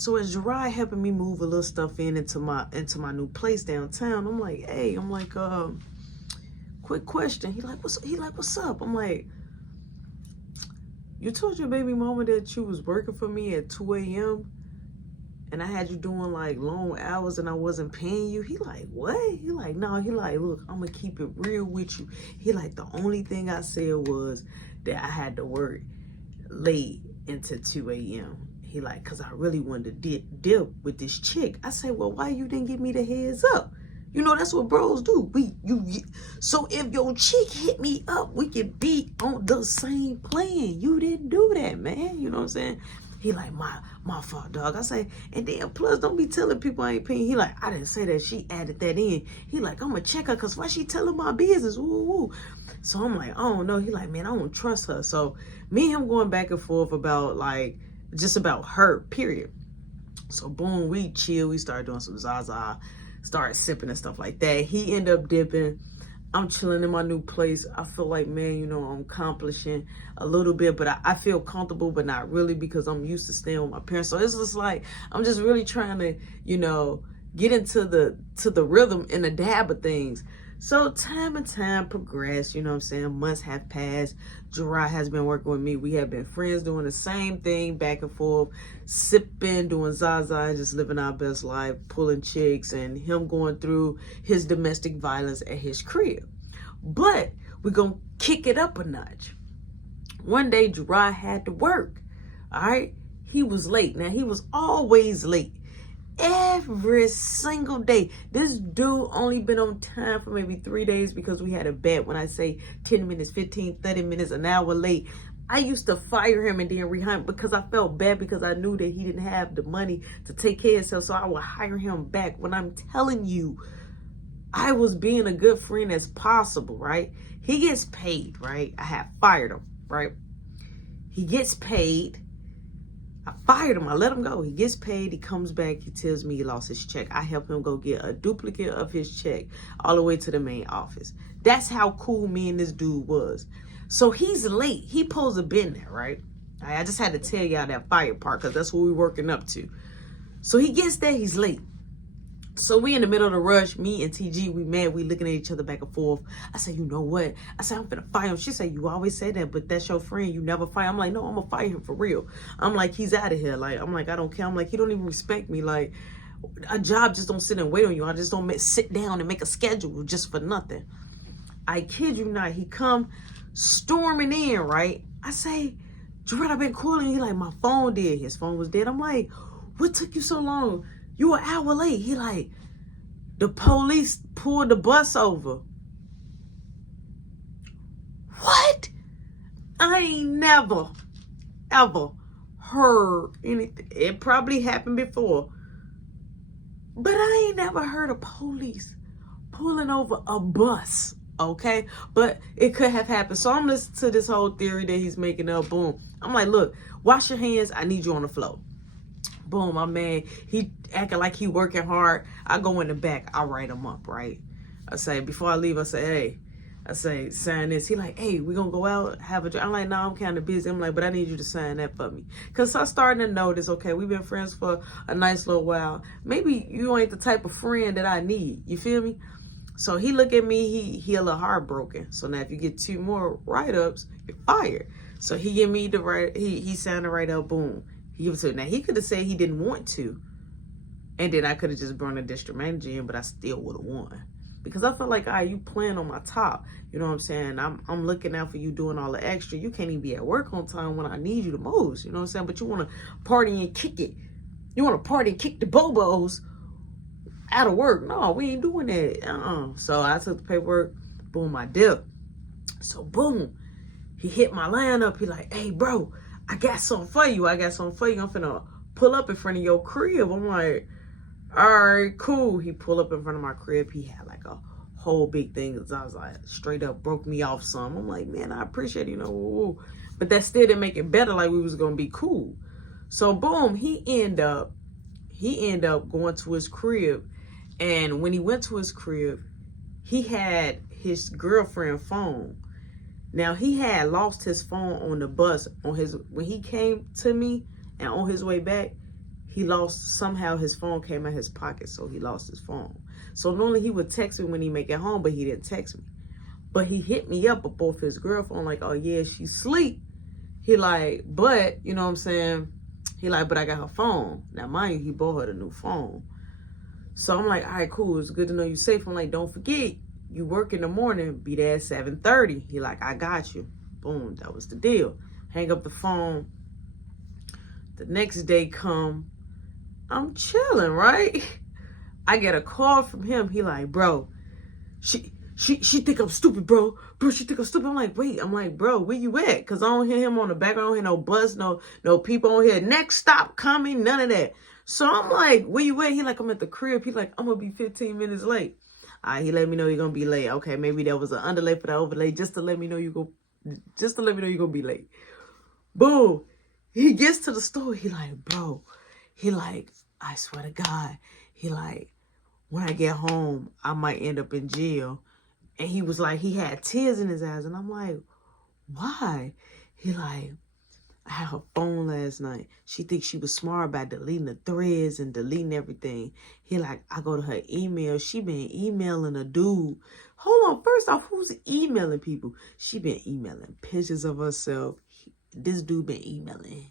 So as Gerard helping me move a little stuff into my new place downtown, I'm like, hey, quick question. What's up? I'm like, you told your baby mama that you was working for me at 2 a.m. and I had you doing like long hours and I wasn't paying you. He like, what? He like, no, he like, look, I'm gonna keep it real with you. He like, the only thing I said was that I had to work late into 2 a.m. He like, cause I really wanted to deal with this chick. I say, well, why you didn't give me the heads up? You know, that's what bros do. So if your chick hit me up, we could be on the same plan. You didn't do that, man. You know what I'm saying? He like, my fault, dog. I say, and then plus, don't be telling people I ain't paying. He like, I didn't say that. She added that in. He like, I'm gonna check her, cause why she telling my business? Woo woo. So I'm like, I don't know. He like, man, I don't trust her. So me and him going back and forth about like, just about her, period. So boom, we chill. We started doing some Zaza, started sipping and stuff like that. He ended up dipping. I'm chilling in my new place. I feel like, man, you know, I'm accomplishing a little bit, but I feel comfortable, but not really, because I'm used to staying with my parents. So it's just like, I'm just really trying to, you know, get into the rhythm and the dab of things. So time and time progressed, you know what I'm saying? Months have passed. Gerard has been working with me. We have been friends doing the same thing, back and forth, sipping, doing Zaza, just living our best life, pulling chicks, and him going through his domestic violence at his crib. But we're going to kick it up a notch. One day, Gerard had to work, all right? He was late. Now, he was always late. Every single day. This dude only been on time for maybe 3 days, because we had a bet. When I say 10 minutes, 15, 30 minutes, an hour late, I used to fire him and then rehire him, because I felt bad, because I knew that he didn't have the money to take care of himself. So I would hire him back. When I'm telling you, I was being a good friend as possible, right? He gets paid, right? I have fired him, right? He gets paid. I fired him. I let him go. He gets paid. He comes back. He tells me he lost his check. I help him go get a duplicate of his check all the way to the main office. That's how cool me and this dude was. So he's late. He supposed to been there, right? I just had to tell y'all that fire part, because that's what we're working up to. So he gets there. He's late. So we in the middle of the rush, me and TG, we mad, we looking at each other back and forth. I said, you know what? I said, I'm finna fire him. She said, you always say that, but that's your friend. You never fire. I'm like, no, I'm gonna fire him for real. I'm like, he's out of here. Like, I'm like, I don't care. I'm like, he don't even respect me. Like, a job just don't sit and wait on you. I just don't sit down and make a schedule just for nothing. I kid you not. He come storming in, right? I say, Gerard, I've been calling. He like, my phone dead. His phone was dead. I'm like, what took you so long? You an hour late. He like, the police pulled the bus over. What? I ain't never, ever heard anything. It probably happened before, but I ain't never heard of police pulling over a bus, okay? But it could have happened. So I'm listening to this whole theory that he's making up. Boom. I'm like, look, wash your hands. I need you on the floor. Boom, my man, he acting like he working hard. I go in the back, I write him up, right? I say, before I leave, I say, hey, I say, sign this. He like, hey, we gonna go out, have a drink. I'm like, no, I'm kind of busy. I'm like, but I need you to sign that for me. Because I'm starting to notice, okay, we've been friends for a nice little while. Maybe you ain't the type of friend that I need. You feel me? So he look at me, he a little heartbroken. So now if you get 2 more write-ups, you're fired. So he give me the right, he signed the write-up, boom. Now, he could have said he didn't want to, and then I could have just brought a district manager in, but I still would have won. Because I felt like, all right, you playing on my top. You know what I'm saying? I'm looking out for you, doing all the extra. You can't even be at work on time when I need you the most. You know what I'm saying? But you want to party and kick it. You want to party and kick the bobos out of work. No, we ain't doing that. So I took the paperwork. Boom, I dipped. So boom, he hit my line up. He like, hey, bro, I got something for you. I'm finna pull up in front of your crib. I'm like, all right, cool. He pulled up in front of my crib. He had like a whole big thing. I was like, straight up broke me off some. I'm like, man, I appreciate it, you know. But that still didn't make it better, like we was gonna be cool. So boom, he end up going to his crib. And when he went to his crib, he had his girlfriend's phone. Now, he had lost his phone on the bus when he came to me, and on his way back, he lost, somehow his phone came out his pocket, so he lost his phone. So normally he would text me when he make it home, but he didn't text me. But he hit me up with both his girlfriend, like, oh yeah, she sleep. He like, but, you know what I'm saying? He like, but I got her phone. Now, mind you, he bought her a new phone. So I'm like, all right, cool. It's good to know you safe. I'm like, don't forget, you work in the morning. Be there at 7:30. He like, I got you. Boom. That was the deal. Hang up the phone. The next day come. I'm chilling, right? I get a call from him. He like, bro, she think I'm stupid, bro. Bro, she think I'm stupid. I'm like, wait. I'm like, bro, where you at? Because I don't hear him on the back. I don't hear no bus, no people on here. Next stop coming, none of that. So I'm like, where you at? He like, I'm at the crib. He like, I'm going to be 15 minutes late. All right, he let me know you're going to be late. Okay, maybe that was an underlay for the overlay just to let me know you're going to be late. Boom. He gets to the store. He like, bro. He like, I swear to God. He like, when I get home, I might end up in jail. And he was like, he had tears in his eyes. And I'm like, why? He like, I had her phone last night. She thinks she was smart by deleting the threads and deleting everything. He like, I go to her email. She been emailing a dude. Hold on. First off, who's emailing people? She been emailing pictures of herself. This dude been emailing.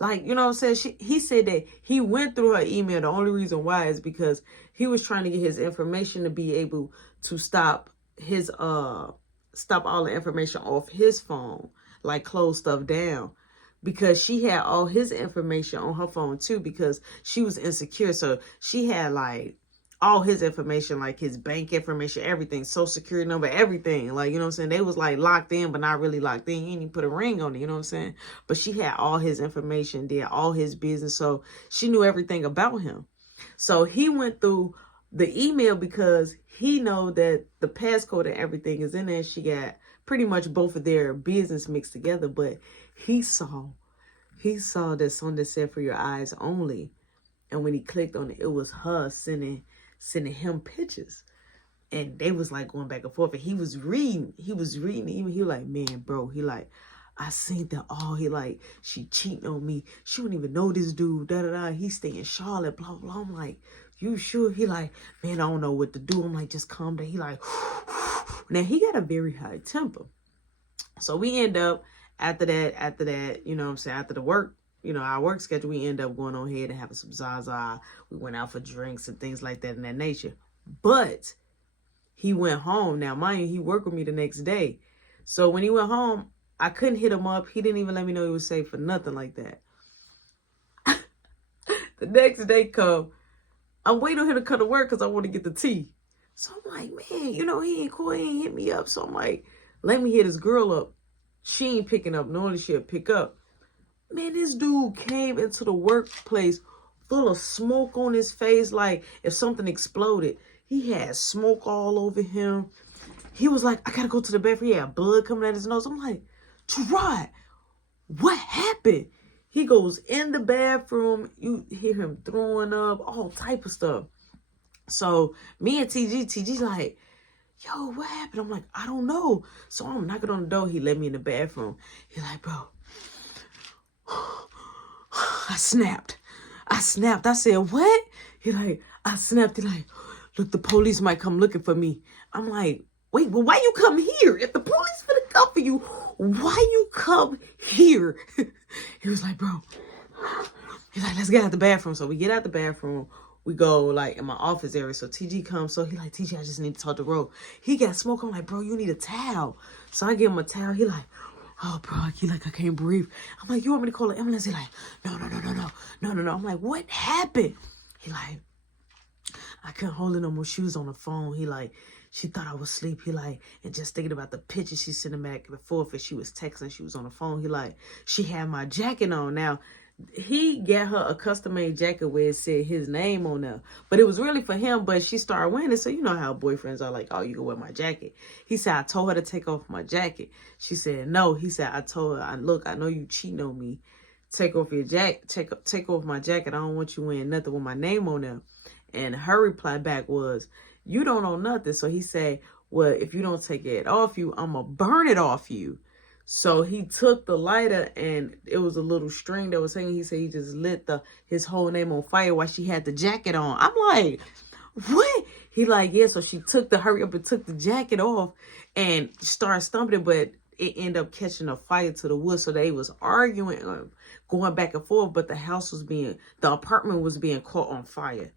Like, you know what I'm saying? He said that he went through her email. The only reason why is because he was trying to get his information to be able to stop his, stop all the information off his phone. Like, close stuff down. Because she had all his information on her phone too, because she was insecure. So she had like all his information, like his bank information, everything, social security number, everything. Like, you know what I'm saying? They was like locked in, but not really locked in. You didn't even put a ring on it, you know what I'm saying? But she had all his information, did all his business. So she knew everything about him. So he went through the email because he know that the passcode and everything is in there. She got pretty much both of their business mixed together, but he saw that something that said for your eyes only. And when he clicked on it, it was her sending him pictures. And they was like going back and forth. And he was reading. Even he was like, man, bro, he like, I seen that all. He like, she cheating on me. She wouldn't even know this dude. Da da da. He stay in Charlotte. Blah blah. I'm like, you sure? He like, man, I don't know what to do. I'm like, just calm down. He like, now he got a very high temper. So we end up after that, you know what I'm saying, after the work, you know, our work schedule, we end up going on ahead and having some Zaza. We went out for drinks and things like that in that nature. But he went home. Now, mind you, he worked with me the next day. So when he went home, I couldn't hit him up. He didn't even let me know he was safe for nothing like that. The next day come, I'm waiting on him to come to work because I want to get the tea. So I'm like, man, you know, he ain't cool. He ain't hit me up. So I'm like, let me hit his girl up. She ain't picking up. Normally she'll pick up. Man, this dude came into the workplace full of smoke on his face. Like if something exploded. He had smoke all over him. He was like, I gotta go to the bathroom. He had blood coming out his nose. I'm like, Gerard, what happened? He goes in the bathroom. You hear him throwing up, all type of stuff. So me and TG's like, yo, what happened? I'm like, I don't know. So I'm knocking on the door. He let me in the bathroom. He's like, bro, I snapped. I said, what? He like, I snapped. He like, look, the police might come looking for me. I'm like, wait, well, why you come here? If the police finna come for you, why you come here? He was like, bro. He's like, let's get out the bathroom. So we get out the bathroom. We go like in my office area. So TG comes. So he like, TG, I just need to talk to Ro. He got smoke. I'm like, bro, you need a towel. So I give him a towel. He like, oh, bro, he like, I can't breathe. I'm like, you want me to call an ambulance? He like, no. I'm like, what happened? He like, I couldn't hold it no more. She was on the phone. He like, she thought I was asleep. He like, and just thinking about the picture she sent back and forth and she was texting. She was on the phone. He like, she had my jacket on. Now, he got her a custom-made jacket where it said his name on there. But it was really for him, but she started wearing it. So you know how boyfriends are like, oh, you can wear my jacket. He said, I told her to take off my jacket. She said, no. He said, I told her, look, I know you cheating on me. Take off your jacket. Take off my jacket. I don't want you wearing nothing with my name on there. And her reply back was, you don't know nothing. So he said, well, if you don't take it off you, I'm going to burn it off you. So he took the lighter and it was a little string that was hanging. He said he just lit his whole name on fire while she had the jacket on. I'm like, what? He like, yeah. So she hurry up and took the jacket off and started stumping it, but it ended up catching a fire to the wood. So they was arguing, going back and forth, but the apartment was being caught on fire.